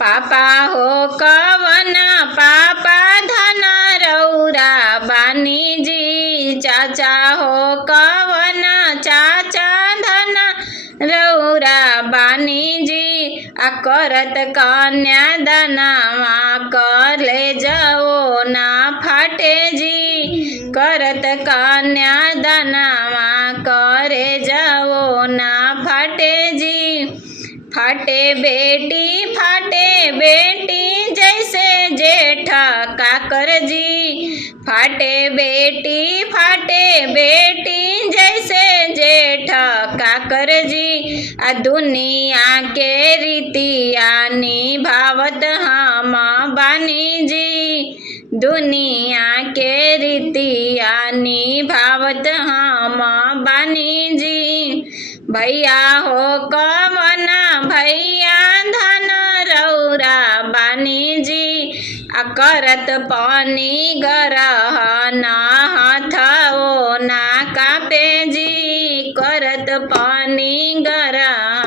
पापा हो कवना पापा धन रौरा बानी जी, चाचा हो कवना चाचा धन रौरा बानी जी। आ करत कन्या दानवा कले जाओ ना फाटे जी, करत कन्या दानवा करे जाओ ना फाटे जी। फाटे बेटी जैसे जेठ काकर जी, फाटे बेटी जैसे जेठ काकर जी। आ दुनिया के रीतिया निभावत हम बानी जी, दुनिया के रीतिया निभावत हम बानी जी। भैया हो कवना भैया धन रौरा बानी जी, आ करत पानी गरहन हाथो ना कापे जी, करत पानी गरहन